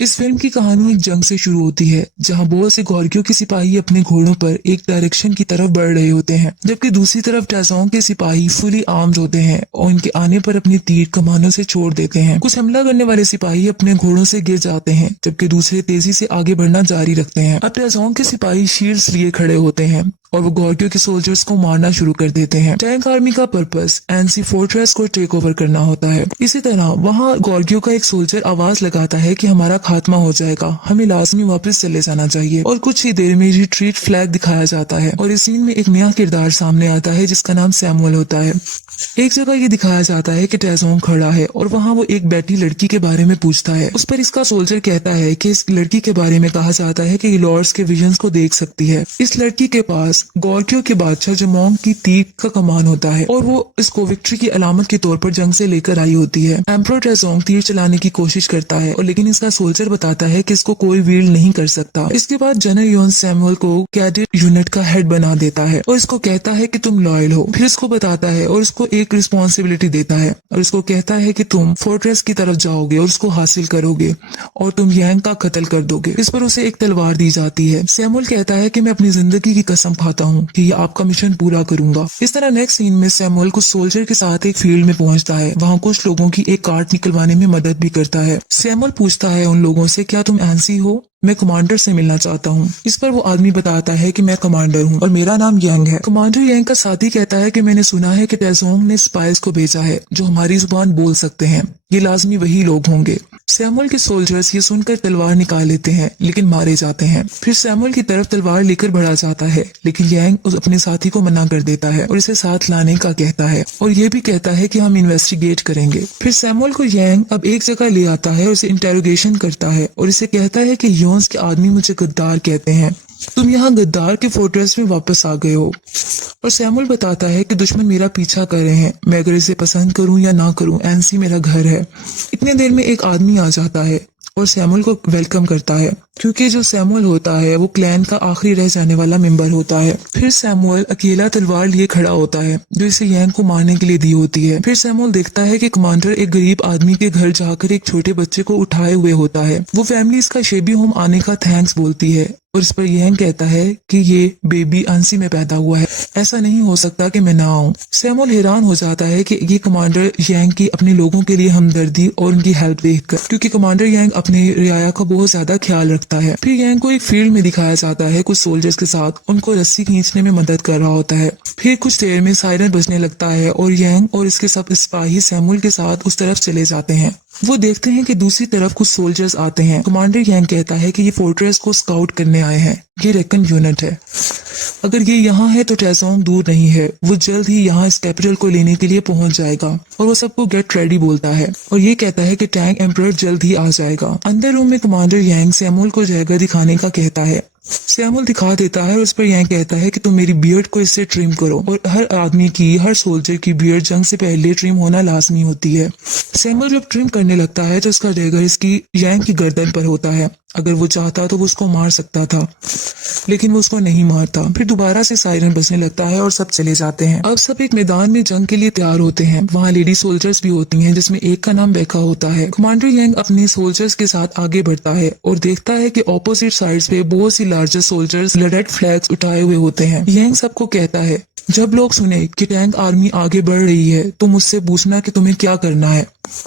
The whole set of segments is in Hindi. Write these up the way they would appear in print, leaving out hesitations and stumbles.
इस फिल्म की कहानी एक जंग से शुरू होती है जहां बहुत से गॉर्गियों के सिपाही अपने घोड़ों पर एक डायरेक्शन की तरफ बढ़ रहे होते हैं, जबकि दूसरी तरफ टैजोंग के सिपाही फुली आर्म्ड होते हैं और उनके आने पर अपनी तीर कमानों से छोड़ देते हैं। कुछ हमला करने वाले सिपाही अपने घोड़ों से गिर जाते हैं, जबकि दूसरे तेजी से आगे बढ़ना जारी रखते हैं। अब टैजोंग के सिपाही शील्ड्स लिए खड़े होते हैं और वो गॉर्गियों के सोल्जर्स को मारना शुरू कर देते हैं। टैंक आर्मी का पर्पस एनसी फोर्ट्रेस को टेक ओवर करना होता है। इसी तरह वहाँ गॉर्गियों का एक सोल्जर आवाज लगाता है कि हमारा खात्मा हो जाएगा, हमें लाजमी वापस चले जाना चाहिए। और कुछ ही देर में रिट्रीट फ्लैग दिखाया जाता है और इस सीन में एक नया किरदार सामने आता है जिसका नाम सैमुअल होता है। एक जगह ये दिखाया जाता है कि टैजोंग खड़ा है और वहाँ वो एक बैठी लड़की के बारे में पूछता है। उस पर इसका सोल्जर कहता है कि इस लड़की के बारे में कहा जाता है कि ये लॉर्ड्स के विजन्स को देख सकती है। इस लड़की के पास गॉर्गियों के बादशाह जमोंग की तीर का कमान होता है और वो इसको विक्ट्री की अलामत के तौर पर जंग से लेकर आई होती है। एम्परर टैजोंग तीर चलाने की कोशिश करता है और लेकिन इसका सोल्जर बताता है कि इसको कोई वील्ड नहीं कर सकता। इसके बाद जनरल योन सैमुअल को कैडेट यूनिट का हेड बना देता है और इसको कहता है कि तुम लॉयल हो। फिर इसको बताता है और इसको एक रिस्पॉन्सिबिलिटी देता है और इसको कहता है कि तुम फोर्ट्रेस की तरफ जाओगे और उसको हासिल करोगे और तुम यांग का कत्ल कर दोगे। इस पर उसे एक तलवार दी जाती है। सैमुअल कहता है कि मैं अपनी जिंदगी की कसम खाता हूँ कि ये आपका मिशन पूरा करूंगा। इस तरह नेक्स्ट सीन में सैमुअल कुछ सोल्जर के साथ एक फील्ड में पहुंचता है। वहाँ कुछ लोगों की एक कार्ट निकलवाने में मदद भी करता है। सैमुअल पूछता है उन लोगों से, क्या तुम एनसी हो? मैं कमांडर से मिलना चाहता हूँ। इस पर वो आदमी बताता है कि मैं कमांडर हूँ और मेरा नाम यांग है। कमांडर यांग का साथी कहता है कि मैंने सुना है कि टैजोंग ने स्पाइस को भेजा है जो हमारी जुबान बोल सकते हैं। ये लाजमी वही लोग होंगे। सैमुअल के सोल्जर्स ये सुनकर तलवार निकाल लेते हैं लेकिन मारे जाते हैं। फिर सैमुअल की तरफ तलवार लेकर बढ़ा जाता है लेकिन यांग उस अपने साथी को मना कर देता है और इसे साथ लाने का कहता है और ये भी कहता है कि हम इन्वेस्टिगेट करेंगे। फिर सैमुअल को यांग अब एक जगह ले आता है और उसे इंटेरोगेशन करता है और इसे कहता है कि योन्स के आदमी मुझे गद्दार कहते हैं। तुम यहाँ गद्दार के फोर्ट्रेस में वापस आ गए हो। और सैमुअल बताता है कि दुश्मन मेरा पीछा कर रहे हैं, मैं अगर इसे पसंद करूं या ना करूं, एनसी मेरा घर है। इतने देर में एक आदमी आ जाता है और सैमुअल को वेलकम करता है क्योंकि जो सैमुअल होता है वो क्लैन का आखिरी रह जाने वाला मेंबर होता है। फिर सैमुअल अकेला तलवार लिए खड़ा होता है जो इसे यांग को मारने के लिए दी होती है। फिर सैमुअल देखता है कि कमांडर एक गरीब आदमी के घर जाकर एक छोटे बच्चे को उठाए हुए होता है। वो फैमिली इसका शेबी होम आने का थैंक्स बोलती है और इस पर यांग कहता है कि ये बेबी एनसी में पैदा हुआ है, ऐसा नहीं हो सकता कि मैं ना आऊं। सैमुअल हैरान हो जाता है कि ये कमांडर यांग की अपने लोगों के लिए हमदर्दी और उनकी हेल्प देखकर, क्योंकि कमांडर यांग अपने रियाया का बहुत ज्यादा ख्याल रखता है। फिर यांग को एक फील्ड में दिखाया जाता है कुछ सोल्जर्स के साथ उनको रस्सी खींचने में मदद कर रहा होता है। फिर कुछ देर में सायरन बजने लगता है और यांग और इसके सब सिपाही सैमुअल के साथ उस तरफ चले जाते हैं। वो देखते हैं कि दूसरी तरफ कुछ सोल्जर्स आते हैं। कमांडर यांग कहता है कि ये फोर्ट्रेस को स्काउट करने आए हैं, ये रेकन यूनिट है। अगर ये यहाँ है तो टैजोंग दूर नहीं है, वो जल्द ही यहाँ इस कैपिटल को लेने के लिए पहुंच जाएगा। और वो सबको गेट रेडी बोलता है और ये कहता है कि टैंक एम्परर जल्द ही आ जाएगा। अंदर रूम में कमांडर यांग सैमुअल को जगह दिखाने का कहता है। सैमुअल दिखा देता है और उस पर यांग कहता है कि तुम मेरी बियर्ड को इससे ट्रिम करो। और हर आदमी की, हर सोल्जर की बियर्ड जंग से पहले ट्रिम होना लाजमी होती है। सैमुअल जब ट्रिम करने लगता है तो उसका डैगर इसकी यांग की गर्दन पर होता है। अगर वो चाहता तो वो उसको मार सकता था लेकिन वो उसको नहीं मारता। फिर दोबारा से सायरन बजने लगता है और सब चले जाते हैं। अब सब एक मैदान में जंग के लिए तैयार होते हैं। वहाँ लेडी सोल्जर्स भी होती हैं जिसमें एक का नाम बेका होता है। कमांडर यांग अपने सोल्जर्स के साथ आगे बढ़ता है और देखता है कि ऑपोजिट साइड्स पे बहुत सी लार्जर सोल्जर्स रेड फ्लैग्स उठाए हुए होते हैं। यांग सबको कहता है, जब लोग सुने कि टैंक आर्मी आगे बढ़ रही है तो मुझसे पूछना कि तुम्हें क्या करना है।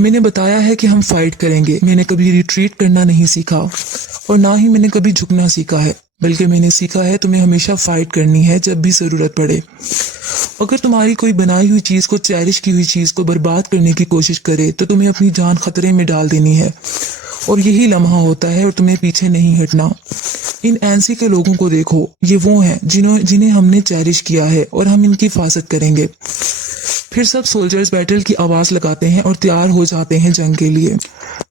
मैंने बताया है कि हम फाइट करेंगे। मैंने कभी रिट्रीट करना नहीं सीखा और ना ही मैंने कभी झुकना सीखा है, बल्कि मैंने सीखा है तुम्हें हमेशा फाइट करनी है जब भी जरूरत पड़े। अगर तुम्हारी कोई बनाई हुई चीज को, चेरिश की हुई चीज को बर्बाद करने की कोशिश करे तो तुम्हें अपनी जान खतरे में डाल देनी है और यही लम्हा होता है और तुम्हें पीछे नहीं हटना। इन एनसी के लोगों को देखो, ये वो हैं जिन्हें हमने चेरिश किया है और हम इनकी हिफाजत करेंगे। फिर सब सोल्जर्स बैटल की आवाज लगाते हैं और तैयार हो जाते हैं जंग के लिए।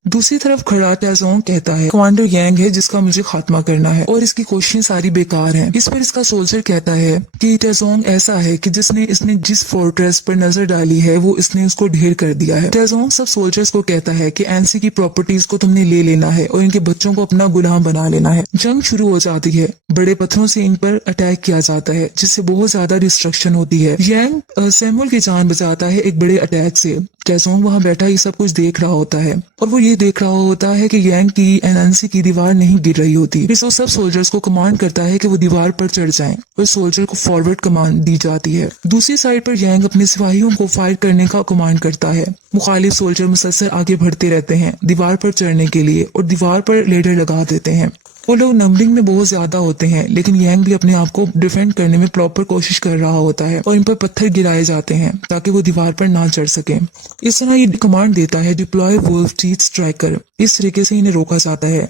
दूसरी तरफ खड़ा टैजोंग कहता है, कमांडर यांग है जिसका मुझे खात्मा करना है और इसकी कोशिशें सारी बेकार हैं। इस पर इसका सोल्जर कहता है कि टैजोंग ऐसा है कि इसने जिस फोर्ट्रेस पर नजर डाली है वो इसने उसको ढेर कर दिया है। टैजोंग सब सोल्जर्स को कहता है कि एनसी की प्रॉपर्टीज को तुमने ले लेना है और इनके बच्चों को अपना गुलाम बना लेना है। जंग शुरू हो जाती है। बड़े पत्थरों से इन पर अटैक किया जाता है जिससे बहुत ज्यादा डिस्ट्रक्शन होती है। यांग सैमुअल की जान बचाता है एक बड़े अटैक से टैसोंग वहां बैठा ये सब कुछ देख रहा होता है और वो ये देख रहा होता है कि यांग की एनएनसी की दीवार नहीं गिर रही होती। फिर वो सब सोल्जर्स को कमांड करता है कि वो दीवार पर चढ़ जाएं और सोल्जर को फॉरवर्ड कमांड दी जाती है। दूसरी साइड पर यांग अपने सिपाहियों को फायर करने का कमांड करता है। मुखालिफ सोल्जर मुसलसल आगे बढ़ते रहते हैं दीवार पर चढ़ने के लिए और दीवार पर लेडर लगा देते हैं। वो लोग नंबरिंग में बहुत ज्यादा होते हैं, लेकिन यांग भी अपने आप को डिफेंड करने में प्रॉपर कोशिश कर रहा होता है और इन पर पत्थर गिराए जाते हैं ताकि वो दीवार पर ना चढ़ सके। इस तरह ये कमांड देता है डिप्लॉय वुल्फ टीथ स्ट्राइकर। इस तरीके से इन्हें रोका जाता है,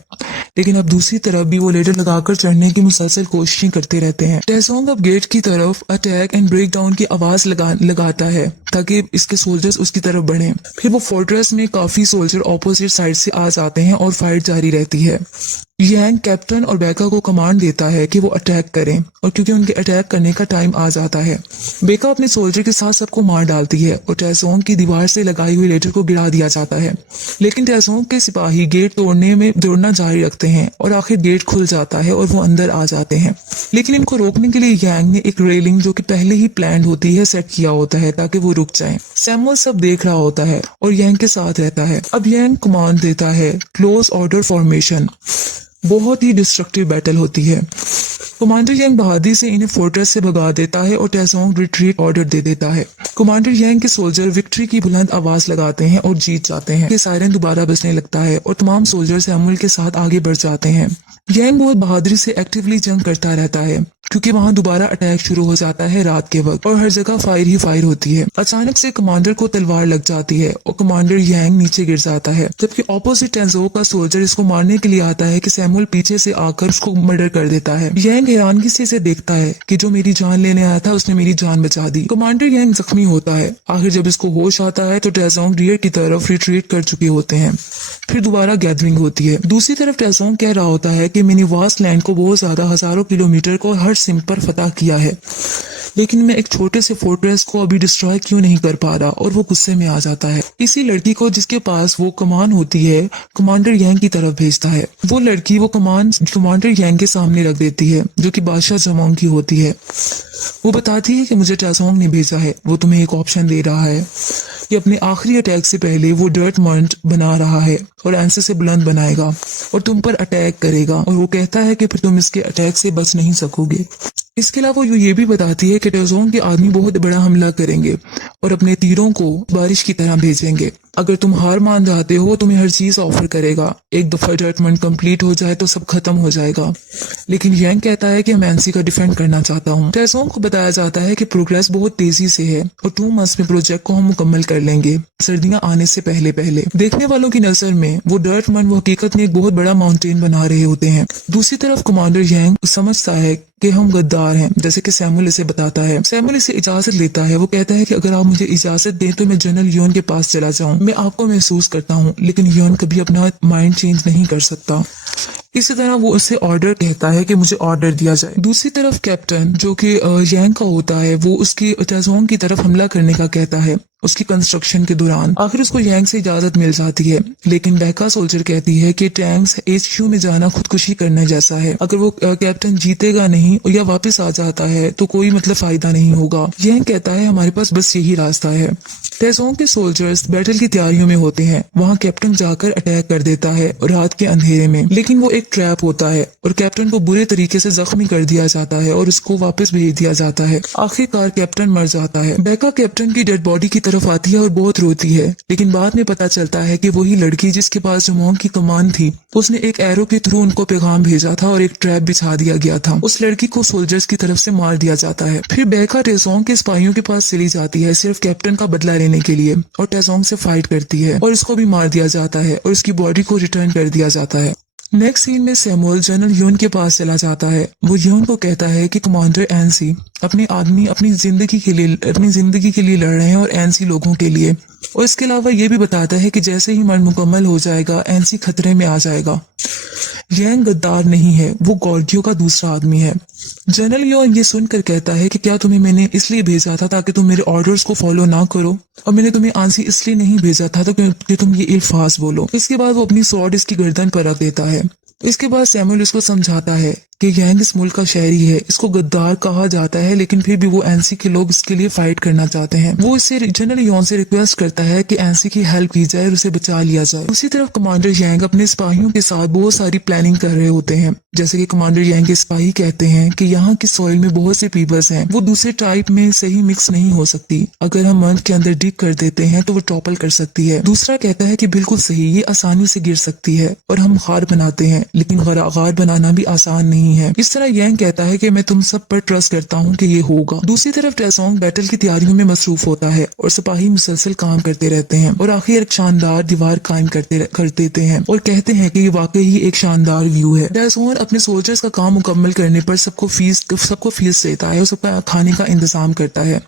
लेकिन अब दूसरी तरफ भी वो लेडर लगाकर चढ़ने की मुसलसल कोशिशें करते रहते हैं। टैसोंग अब गेट की तरफ अटैक एंड ब्रेक डाउन की आवाज लगाता है ताकि इसके सोल्जर्स उसकी तरफ बढ़ें। फिर वो फोर्ट्रेस में काफी सोल्जर ऑपोजिट साइड से आ जाते हैं और फाइट जारी रहती है। यांग कैप्टन और बेका को कमांड देता है कि वो अटैक करें और क्योंकि उनके अटैक करने का टाइम आ जाता है, बेका अपने सोल्जर के साथ सबको मार डालती है और टैसोंग की दीवार से लगाई हुई लेटर को गिरा दिया जाता है। लेकिन टैसोंग के सिपाही गेट तोड़ने में दौड़ना जारी रखते हैं और आखिर गेट खुल जाता है और वो अंदर आ जाते हैं। लेकिन इनको रोकने के लिए यांग ने एक रेलिंग जो कि पहले ही प्लान होती है सेट किया होता है ताकि वो रुक जाए। सैमुअल सब देख रहा होता है और यांग के साथ रहता है। अब यांग कमांड देता है क्लोज ऑर्डर फॉर्मेशन। बहुत ही डिस्ट्रक्टिव बैटल होती है। कमांडर यांग बहादुरी से इन्हें फोर्ट्रेस से भगा देता है और टैसोंग रिट्रीट ऑर्डर दे देता है। कमांडर यांग के सोल्जर विक्ट्री की बुलंद आवाज लगाते हैं और जीत जाते हैं। ये सायरन दोबारा बजने लगता है और तमाम सोल्जर सैमुअल के साथ आगे बढ़ जाते हैं। यांग बहुत बहादुरी से एक्टिवली जंग करता रहता है क्योंकि वहां दोबारा अटैक शुरू हो जाता है रात के वक्त और हर जगह फायर ही फायर होती है। अचानक से कमांडर को तलवार लग जाती है और कमांडर यांग नीचे गिर जाता है, जबकि ऑपोजिट टैंजो का सोल्जर इसको मारने के लिए आता है कि सैमुअल पीछे से आकर उसको मर्डर कर देता है। यांग हैरानगी से इसे देखता है कि जो मेरी जान लेने आया था उसने मेरी जान बचा दी। कमांडर यांग जख्मी होता है। आखिर जब इसको होश आता है तो टैसोंग रियर की तरफ रिट्रीट कर चुके होते हैं। फिर दोबारा गैदरिंग होती है। दूसरी तरफ टैसोंग कह रहा होता है कि मैंने वास्ट लैंड को बहुत ज्यादा हजारों किलोमीटर को हर सिम पर फतह किया है, लेकिन मैं एक छोटे से फोर्ट्रेस को अभी डिस्ट्रॉय क्यों नहीं कर पा रहा, और वो गुस्से में आ जाता है। इसी लड़की को जिसके पास वो कमान होती है कमांडर यांग की तरफ भेजता है। वो लड़की वो कमान कमांडर यांग के सामने रख देती है जो कि बादशाह जमोंग की होती है। वो बताती है कि मुझे टैसोंग ने भेजा है, वो तुम्हें एक ऑप्शन दे रहा है कि अपने आखिरी अटैक से पहले वो डर्ट मॉन्ट बना रहा है और एंसे से बुलंद बनाएगा और तुम पर अटैक करेगा, और वो कहता है कि फिर तुम इसके अटैक से बच नहीं सकोगे। इसके अलावा वो ये भी बताती है कि टैसोंग के आदमी बहुत बड़ा हमला करेंगे और अपने तीरों को बारिश की तरह भेजेंगे। अगर तुम हार मान जाते हो तुम्हें हर चीज ऑफर करेगा। एक दफा डर्टमंड कंप्लीट हो जाए तो सब खत्म हो जाएगा। लेकिन यांग कहता है कि मैं एंसी का डिफेंड करना चाहता हूँ। टैसोंग को बताया जाता है कि प्रोग्रेस बहुत तेजी से है और 2 मंथ्स में प्रोजेक्ट को हम मुकम्मल कर लेंगे, सर्दियां आने से पहले पहले। देखने वालों की नजर में वो डर्टमंड वो हकीकत में एक बहुत बड़ा माउंटेन बना रहे होते हैं। दूसरी तरफ कमांडर यांग समझता है कि हम गद्दार हैं, जैसे कि सैमुअल इसे बताता है। सैमुअल इसे इजाजत लेता है। वो कहता है कि अगर आप मुझे इजाजत दें तो मैं जनरल योन के पास चला जाऊं। मैं आपको महसूस करता हूं, लेकिन योन कभी अपना माइंड चेंज नहीं कर सकता। इसी तरह वो उससे ऑर्डर कहता है कि मुझे ऑर्डर दिया जाए। दूसरी तरफ कैप्टन जो कि यांग का होता है वो उसकी टैसोंग की तरफ हमला करने का कहता है उसकी कंस्ट्रक्शन के दौरान। आखिर उसको यांग से इजाजत मिल जाती है, लेकिन बेका सोल्जर कहती है कि टैंक्स HQ में जाना खुदकुशी करने जैसा है। अगर वो कैप्टन जीतेगा नहीं या वापस आ जाता है तो कोई मतलब फायदा नहीं होगा। यांग कहता है हमारे पास बस यही रास्ता है। टैसोंग के सोल्जर्स बैटल की तैयारियों में होते हैं। वहाँ कैप्टन जाकर अटैक कर देता है रात के अंधेरे में, लेकिन वो एक ट्रैप होता है और कैप्टन को बुरे तरीके से जख्मी कर दिया जाता है और उसको वापस भेज दिया जाता है। आखिरकार कैप्टन मर जाता है। बेका कैप्टन की डेड बॉडी की तरफ आती है और बहुत रोती है, लेकिन बाद में पता चलता है कि वही लड़की जिसके पास जमोंग की कमान थी उसने एक एरो के थ्रू उनको पैगाम भेजा था और एक ट्रैप बिछा दिया गया था। उस लड़की को सोल्जर्स की तरफ से मार दिया जाता है। फिर बेका टैसोंग के सिपाहियों के पास चली जाती है सिर्फ कैप्टन का बदला लेने के लिए, और टैसोंग से फाइट करती है और इसको भी मार दिया जाता है और उसकी बॉडी को रिटर्न कर दिया जाता है। नेक्स्ट सीन में सैमुअल जनरल यून के पास चला जाता है। वो यून को कहता है कि कमांडर एनसी अपने आदमी अपनी जिंदगी के लिए लड़ रहे हैं और एनसी लोगों के लिए, और इसके अलावा ये भी बताता है कि जैसे ही मर्ड मुकम्मल हो जाएगा एनसी खतरे में आ जाएगा। यांग गद्दार नहीं है, वो गॉर्गियो का दूसरा आदमी है। जनरल योन ये सुनकर कहता है कि क्या तुम्हें मैंने इसलिए भेजा था ताकि तुम मेरे ऑर्डर्स को फॉलो ना करो, और मैंने तुम्हें आंसी इसलिए नहीं भेजा था तो कि तुम ये इल्फाज बोलो। इसके बाद वो अपनी स्वॉर्ड इसकी गर्दन पर रख देता है। इसके बाद सैमुअल उसको समझाता है कि यांग इस मुल्क का शहरी है, इसको गद्दार कहा जाता है, लेकिन फिर भी वो एनसी के लोग इसके लिए फाइट करना चाहते हैं। वो इससे जनरल यॉन से रिक्वेस्ट करता है कि एनसी की हेल्प की जाए और उसे बचा लिया जाए। उसी तरफ कमांडर यांग अपने सिपाहियों के साथ बहुत सारी प्लानिंग कर रहे होते हैं। जैसे कि कमांडर यांग के सिपाही कहते हैं कि यहाँ की सॉइल में बहुत से पीपल्स हैं, वो दूसरे ट्राइब में सही मिक्स नहीं हो सकती। अगर हम अर्थ के अंदर डिग कर देते हैं तो वो टॉपल कर सकती है। दूसरा कहता है कि बिल्कुल सही, ये आसानी से गिर सकती है और हम गार बनाते हैं, लेकिन गार बनाना भी आसान नहीं है। इस तरह यांग कहता है कि मैं तुम सब पर ट्रस्ट करता हूँ कि ये होगा। दूसरी तरफ टेसोंग बैटल की तैयारियों में मसरूफ होता है और सिपाही मुसलसल काम करते रहते हैं और आखिर एक शानदार दीवार कायम कर देते हैं और कहते हैं कि ये वाकई ही एक शानदार व्यू है। टेसोंग अपने सोल्जर्स का काम मुकम्मल करने पर सबको फीस देता है और सबका खाने का इंतजाम करता है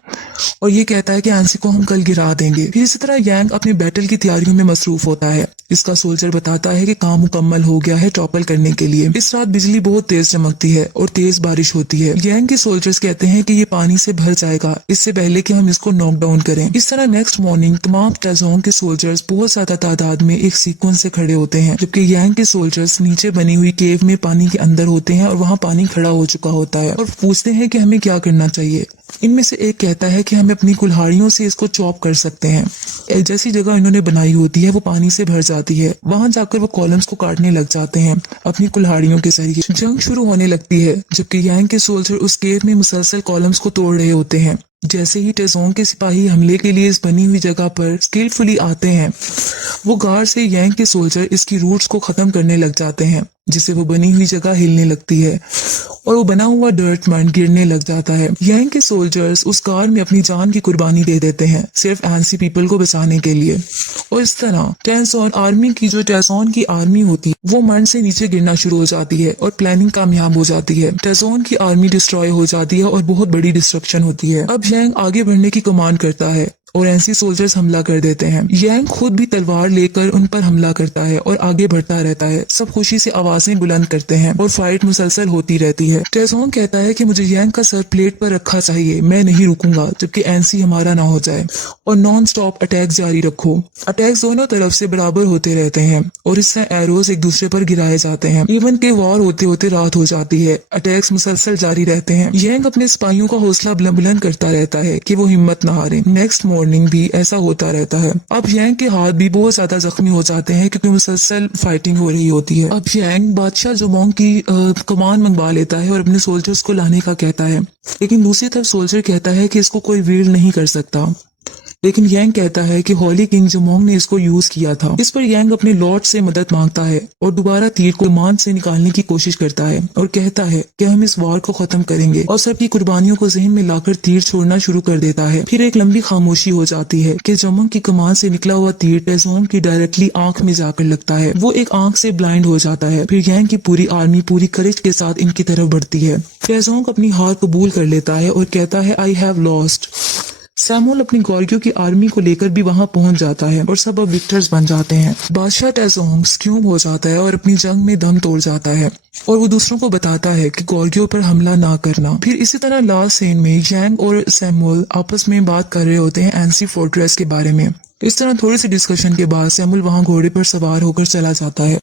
और ये कहता है कि एनसी को हम कल गिरा देंगे। फिर इसी तरह यांग अपने बैटल की तैयारियों में मसरूफ होता है। इसका सोल्जर बताता है कि काम मुकम्मल हो गया है टॉपल करने के लिए। इस रात बिजली बहुत तेज चमकती है और तेज बारिश होती है। यांग के सोल्जर्स कहते हैं कि ये पानी से भर जाएगा इससे पहले कि हम इसको नॉक डाउन करें। इस तरह नेक्स्ट मॉर्निंग तमाम टेसोंग के सोल्जर्स बहुत ज्यादा तादाद में एक सीक्वेंस से खड़े होते हैं, जबकि यांग के सोल्जर्स नीचे बनी हुई केव में पानी के अंदर होते हैं और वहाँ पानी खड़ा हो चुका होता है और पूछते हैं कि हमें क्या करना चाहिए। इनमें से एक कहता है कि हम अपनी कुल्हाड़ियों से इसको चॉप कर सकते हैं। जैसी जगह इन्होंने बनाई होती है वो पानी से भर जाती है, वहां जाकर वो कॉलम्स को काटने लग जाते हैं अपनी कुल्हाड़ियों के जरिए। जंग शुरू होने लगती है जबकि यांग के सोल्जर उस केव में मुसलसल कॉलम्स को तोड़ रहे होते हैं। जैसे ही टेसोंग के सिपाही हमले के लिए इस बनी हुई जगह पर स्किलफुली आते हैं, वो गार से यांग के सोल्जर इसकी रूट्स को खत्म करने लग जाते हैं, जिससे वो बनी हुई जगह हिलने लगती है और वो बना हुआ डर्ट मड गिरने लग जाता है। यांग के सोल्जर्स उस कार में अपनी जान की कुर्बानी दे देते हैं सिर्फ एनसी पीपल को बचाने के लिए और इस तरह टेसोंग आर्मी की जो टेसोंग की आर्मी होती है वो मड से नीचे गिरना शुरू हो जाती है और प्लानिंग कामयाब हो जाती है। टेसोंग की आर्मी डिस्ट्रॉय हो जाती है और बहुत बड़ी डिस्ट्रक्शन होती है। अब यांग आगे बढ़ने की कमांड करता है और एनसी सोल्जर्स हमला कर देते हैं। यांग खुद भी तलवार लेकर उन पर हमला करता है और आगे बढ़ता रहता है। सब खुशी से आवाजें बुलंद करते हैं और फाइट मुसलसल होती रहती है। टेसोंग कहता है कि मुझे यांग का सर प्लेट पर रखा चाहिए, मैं नहीं रुकूंगा जबकि एनसी हमारा ना हो जाए और नॉन स्टॉप अटैक जारी रखो। अटैक्स दोनों तरफ से बराबर होते रहते हैं और इससे एरोज एक दूसरे पर गिराए जाते हैं। इवन के वॉर होते होते रात हो जाती है। अटैक्स मुसलसल जारी रहते हैं। यांग अपने सिपाहियों का हौसला बुलंद करता रहता है कि वो हिम्मत न हारे। नेक्स्ट मॉर्निंग भी ऐसा होता रहता है। अब यांग के हाथ भी बहुत ज्यादा जख्मी हो जाते हैं क्योंकि मुसलसल फाइटिंग हो रही होती है। अब यांग बादशाह जोमोंग की कमान मंगवा लेता है और अपने सोल्जर्स को लाने का कहता है, लेकिन दूसरी तरफ सोल्जर कहता है कि इसको कोई वील्ड नहीं कर सकता। लेकिन यांग कहता है कि होली किंग जोमोंग ने इसको यूज किया था। इस पर यांग अपने लॉर्ड से मदद मांगता है और दोबारा तीर को मान से निकालने की कोशिश करता है और कहता है कि हम इस वार को खत्म करेंगे और सबकी कुर्बानियों को जहन में लाकर तीर छोड़ना शुरू कर देता है। फिर एक लंबी खामोशी हो जाती है कि जोमोंग की कमान से निकला हुआ तीर टेसोंग की डायरेक्टली आंख में जाकर लगता है। वो एक आंख से ब्लाइंड हो जाता है। फिर यांग की पूरी आर्मी पूरी करेज के साथ इनकी तरफ बढ़ती है। टेसोंग अपनी हार कबूल कर लेता है और कहता है आई हैव लॉस्ट। सैमुअल अपनी गॉर्गियो की आर्मी को लेकर भी वहां पहुंच जाता है और सब अब विक्टर्स बन जाते हैं। बादशाह टेसोंग स्क्यूम हो जाता है और अपनी जंग में दम तोड़ जाता है और वो दूसरों को बताता है कि गॉर्गियो पर हमला ना करना। फिर इसी तरह लास्ट सीन में यांग और सैमुअल आपस में बात कर रहे होते हैं एनसी फोर्ट्रेस के बारे में। इस तरह थोड़ी सी डिस्कशन के बाद सैमुअल वहां घोड़े पर सवार होकर चला जाता है।